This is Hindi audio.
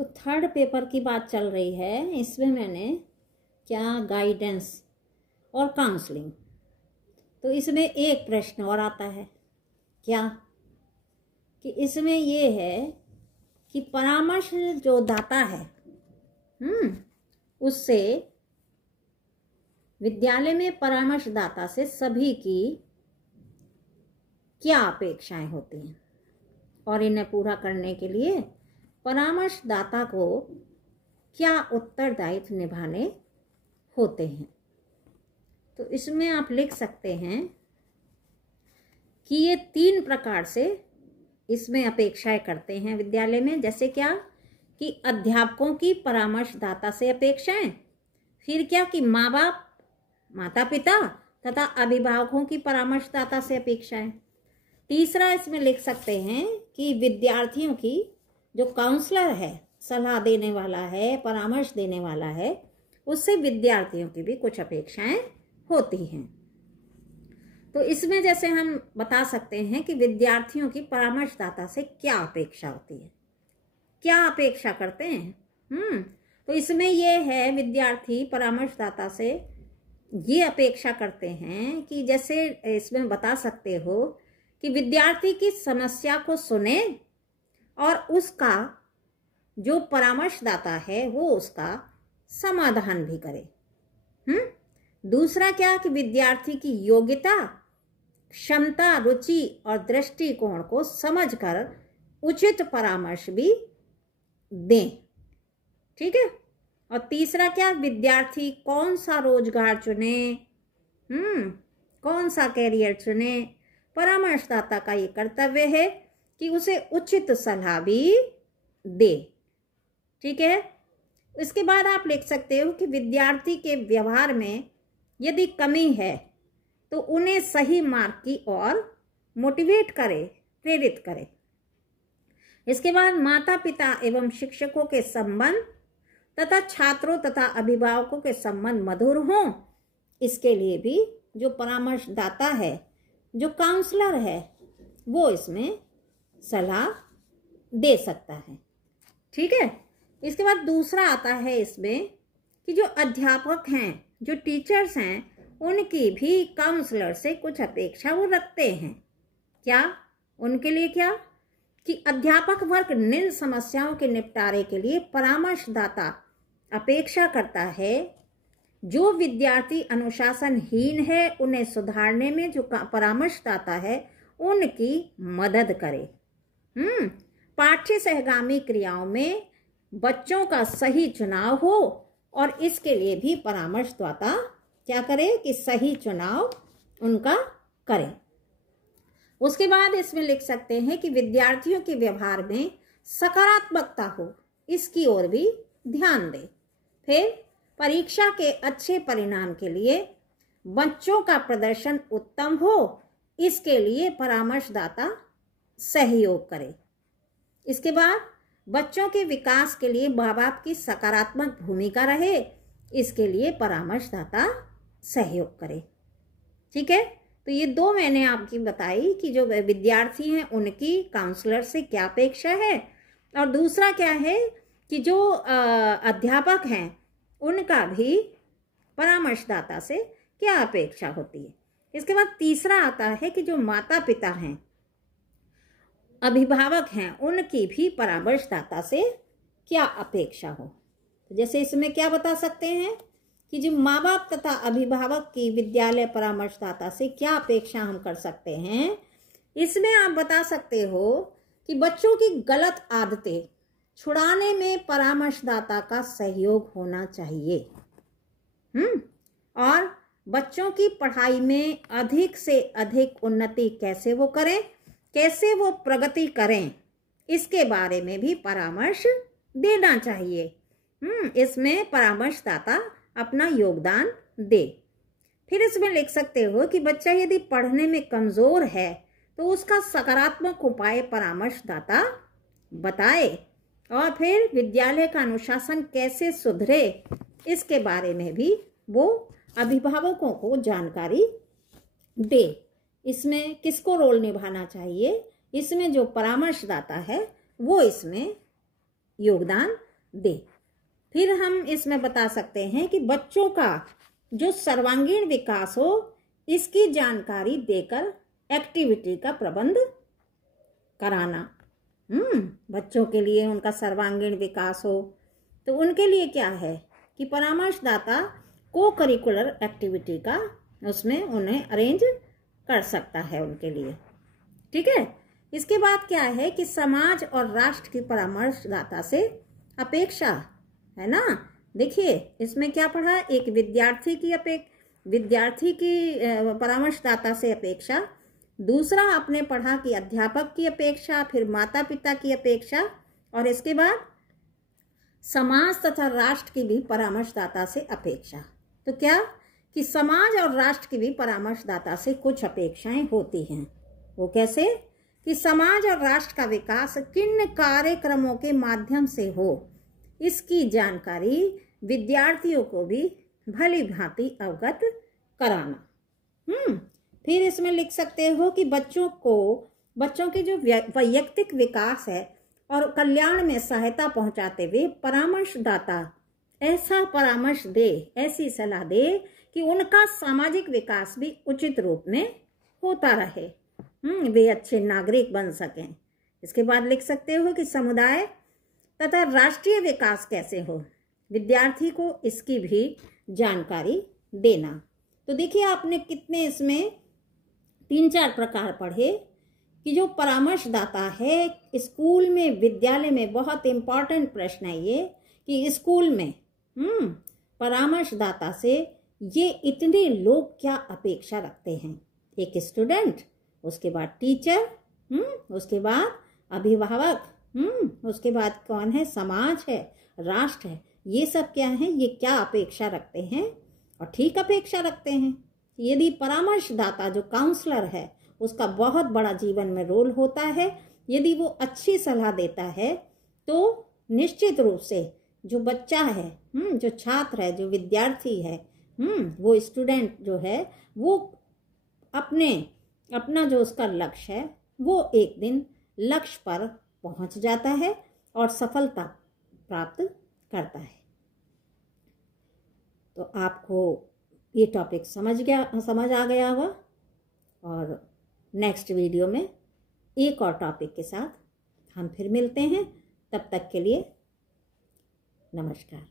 तो थर्ड पेपर की बात चल रही है, इसमें मैंने क्या गाइडेंस और काउंसलिंग, तो इसमें एक प्रश्न और आता है क्या कि इसमें ये है कि परामर्श जो दाता है उससे विद्यालय में परामर्शदाता से सभी की क्या अपेक्षाएं होती हैं और इन्हें पूरा करने के लिए परामर्शदाता को क्या उत्तरदायित्व निभाने होते हैं। तो इसमें आप लिख सकते हैं कि ये 3 प्रकार से इसमें अपेक्षाएं करते हैं विद्यालय में। जैसे क्या कि अध्यापकों की परामर्शदाता से अपेक्षाएं, फिर क्या कि माँ बाप, माता पिता तथा अभिभावकों की परामर्शदाता से अपेक्षाएं। तीसरा इसमें लिख सकते हैं कि विद्यार्थियों की जो काउंसलर है, सलाह देने वाला है, परामर्श देने वाला है, उससे विद्यार्थियों की भी कुछ अपेक्षाएं होती हैं। तो इसमें जैसे हम बता सकते हैं कि विद्यार्थियों की परामर्शदाता से क्या अपेक्षा होती है, क्या अपेक्षा करते हैं। तो इसमें यह है विद्यार्थी परामर्शदाता से ये अपेक्षा करते हैं कि जैसे इसमें बता सकते हो कि विद्यार्थी की समस्या को सुने और उसका जो परामर्शदाता है वो उसका समाधान भी करे। दूसरा क्या कि विद्यार्थी की योग्यता, क्षमता, रुचि और दृष्टिकोण को समझकर उचित परामर्श भी दें। ठीक है। और तीसरा क्या, विद्यार्थी कौन सा रोजगार चुने, कौन सा कैरियर चुने, परामर्शदाता का ये कर्तव्य है कि उसे उचित सलाह भी दे। ठीक है। इसके बाद आप लिख सकते हो कि विद्यार्थी के व्यवहार में यदि कमी है तो उन्हें सही मार्ग की ओर मोटिवेट करे, प्रेरित करे। इसके बाद माता पिता एवं शिक्षकों के संबंध तथा छात्रों तथा अभिभावकों के संबंध मधुर हों, इसके लिए भी जो परामर्शदाता है, जो काउंसलर है, वो इसमें सलाह दे सकता है। ठीक है। इसके बाद दूसरा आता है इसमें कि जो अध्यापक हैं, जो टीचर्स हैं, उनकी भी काउंसलर से कुछ अपेक्षा वो रखते हैं। क्या उनके लिए क्या कि अध्यापक वर्ग निम्न समस्याओं के निपटारे के लिए परामर्शदाता अपेक्षा करता है। जो विद्यार्थी अनुशासनहीन है उन्हें सुधारने में जो परामर्शदाता है उनकी मदद करे। पाठ्य सहगामी क्रियाओं में बच्चों का सही चुनाव हो और इसके लिए भी परामर्शदाता क्या करे कि सही चुनाव उनका करे। उसके बाद इसमें लिख सकते हैं कि विद्यार्थियों के व्यवहार में सकारात्मकता हो, इसकी ओर भी ध्यान दे। फिर परीक्षा के अच्छे परिणाम के लिए बच्चों का प्रदर्शन उत्तम हो, इसके लिए परामर्शदाता सहयोग करे। इसके बाद बच्चों के विकास के लिए माँ बाप की सकारात्मक भूमिका रहे, इसके लिए परामर्शदाता सहयोग करे। ठीक है। तो ये 2 मैंने आपकी बताई कि जो विद्यार्थी हैं उनकी काउंसलर से क्या अपेक्षा है, और दूसरा क्या है कि जो अध्यापक हैं उनका भी परामर्शदाता से क्या अपेक्षा होती है। इसके बाद तीसरा आता है कि जो माता पिता हैं, अभिभावक हैं, उनकी भी परामर्शदाता से क्या अपेक्षा हो। तो जैसे इसमें क्या बता सकते हैं कि जो माँ बाप तथा अभिभावक की विद्यालय परामर्शदाता से क्या अपेक्षा हम कर सकते हैं। इसमें आप बता सकते हो कि बच्चों की गलत आदतें छुड़ाने में परामर्शदाता का सहयोग होना चाहिए। और बच्चों की पढ़ाई में अधिक से अधिक उन्नति कैसे वो करें, कैसे वो प्रगति करें, इसके बारे में भी परामर्श देना चाहिए। इसमें परामर्शदाता अपना योगदान दे। फिर इसमें लिख सकते हो कि बच्चा यदि पढ़ने में कमजोर है तो उसका सकारात्मक उपाय परामर्शदाता बताए, और फिर विद्यालय का अनुशासन कैसे सुधरे, इसके बारे में भी वो अभिभावकों को जानकारी दे। इसमें किसको रोल निभाना चाहिए, इसमें जो परामर्शदाता है वो इसमें योगदान दे। फिर हम इसमें बता सकते हैं कि बच्चों का जो सर्वांगीण विकास हो इसकी जानकारी देकर एक्टिविटी का प्रबंध कराना। बच्चों के लिए उनका सर्वांगीण विकास हो तो उनके लिए क्या है कि परामर्शदाता को करिकुलर एक्टिविटी का उसमें उन्हें अरेंज कर सकता है उनके लिए। ठीक है। इसके बाद क्या है कि समाज और राष्ट्र की परामर्शदाता से अपेक्षा है ना। देखिए इसमें क्या पढ़ा, एक विद्यार्थी की परामर्शदाता से अपेक्षा, दूसरा आपने पढ़ा कि अध्यापक की अपेक्षा, फिर माता पिता की अपेक्षा, और इसके बाद समाज तथा राष्ट्र की भी परामर्शदाता से अपेक्षा। तो क्या कि समाज और राष्ट्र की भी परामर्शदाता से कुछ अपेक्षाएं होती हैं। वो कैसे कि समाज और राष्ट्र का विकास किन कार्यक्रमों के माध्यम से हो इसकी जानकारी विद्यार्थियों को भी भली भांति अवगत कराना। फिर इसमें लिख सकते हो कि बच्चों के जो वैयक्तिक विकास है और कल्याण में सहायता पहुंचाते हुए परामर्शदाता ऐसा परामर्श दे, ऐसी सलाह दे कि उनका सामाजिक विकास भी उचित रूप में होता रहे, वे अच्छे नागरिक बन सकें। इसके बाद लिख सकते हो कि समुदाय तथा राष्ट्रीय विकास कैसे हो, विद्यार्थी को इसकी भी जानकारी देना। तो देखिए आपने कितने इसमें 3-4 प्रकार पढ़े कि जो परामर्शदाता है स्कूल में, विद्यालय में बहुत इंपॉर्टेंट प्रश्न है ये कि स्कूल में परामर्शदाता से ये इतने लोग क्या अपेक्षा रखते हैं। एक स्टूडेंट, उसके बाद टीचर, उसके बाद अभिभावक, उसके बाद कौन है, समाज है, राष्ट्र है, ये सब क्या है, ये क्या अपेक्षा रखते हैं और ठीक अपेक्षा रखते हैं। यदि परामर्शदाता जो काउंसलर है उसका बहुत बड़ा जीवन में रोल होता है, यदि वो अच्छी सलाह देता है तो निश्चित रूप से जो बच्चा है, जो छात्र है, जो विद्यार्थी है, वो स्टूडेंट जो है वो अपना जो उसका लक्ष्य है वो एक दिन लक्ष्य पर पहुंच जाता है और सफलता प्राप्त करता है। तो आपको ये टॉपिक समझ आ गया होगा और नेक्स्ट वीडियो में एक और टॉपिक के साथ हम फिर मिलते हैं। तब तक के लिए नमस्कार।